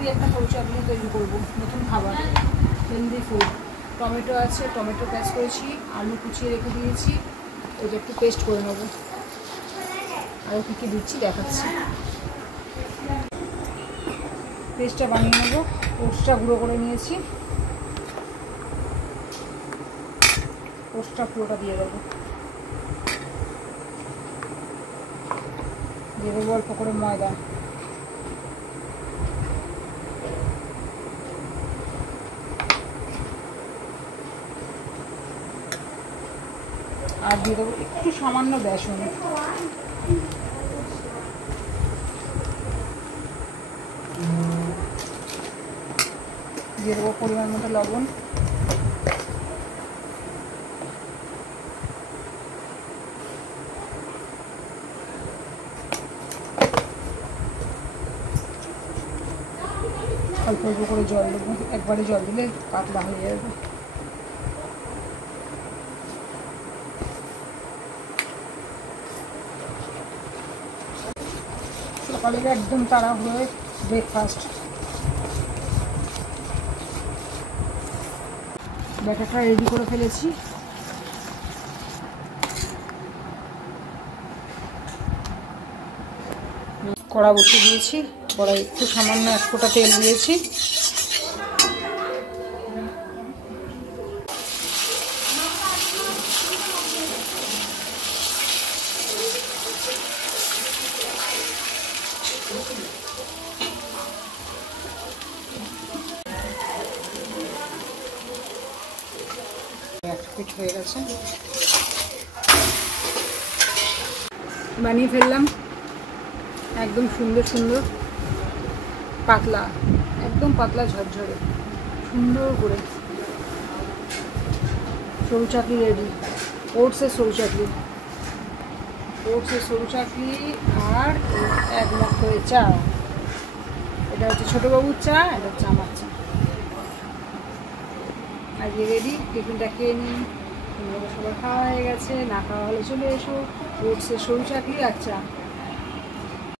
দিয়ে একটা সরু চাটনি তৈরি করবো, নতুন খাবার, হেলদি ফুড। টমেটো আছে, টমেটো পেস্ট করেছি, আলু কুচিয়ে রেখে দিয়েছি, ওইটা একটু পেস্ট করে নেবো। আরও কী কী দিচ্ছি দেখাচ্ছি। পেস্টটা বানিয়ে নেবো। ওটসটা গুঁড়ো করে নিয়েছি, ওটসটা পুরোটা দিয়ে দেবো। দিয়ে দেবো অল্প করে ময়দা, আর দিয়ে দেবো একটু সামান্য বেসন। দিয়ে দেবো পরিমাণ মতো লবণ। অল্প অল্প করে জল দেবো, একবারে জল দিলে পাতলা হয়ে যাবে। সকালের একদম তাড়াহুড়োয় ব্রেকফাস্ট। ব্যাটারটা রেডি করে ফেলেছি। কড়া বসিয়ে দিয়েছি, কড়াই একটু সামান্য এক ফোঁটা তেল দিয়েছি। পিঠ হয়ে গেছে, বানিয়ে ফেললাম। একদম সুন্দর সুন্দর পাতলা, একদম পাতলা ঝরঝরে সুন্দর করে সরু চাটনি রেডি। ওটসের সরু চাটনি, ওটসের সরু চাটনি আর এক মগ করে চা। এটা হচ্ছে ছোটোবাবুর চা, এটা হচ্ছে আমার চা। আজকে রেডি, টিফিনটা খেয়ে নিই। তোমরা সবার খাওয়া হয়ে গেছে, না খাওয়া হলে চলে এসো। ওটসের সরু চাটনি আর চা।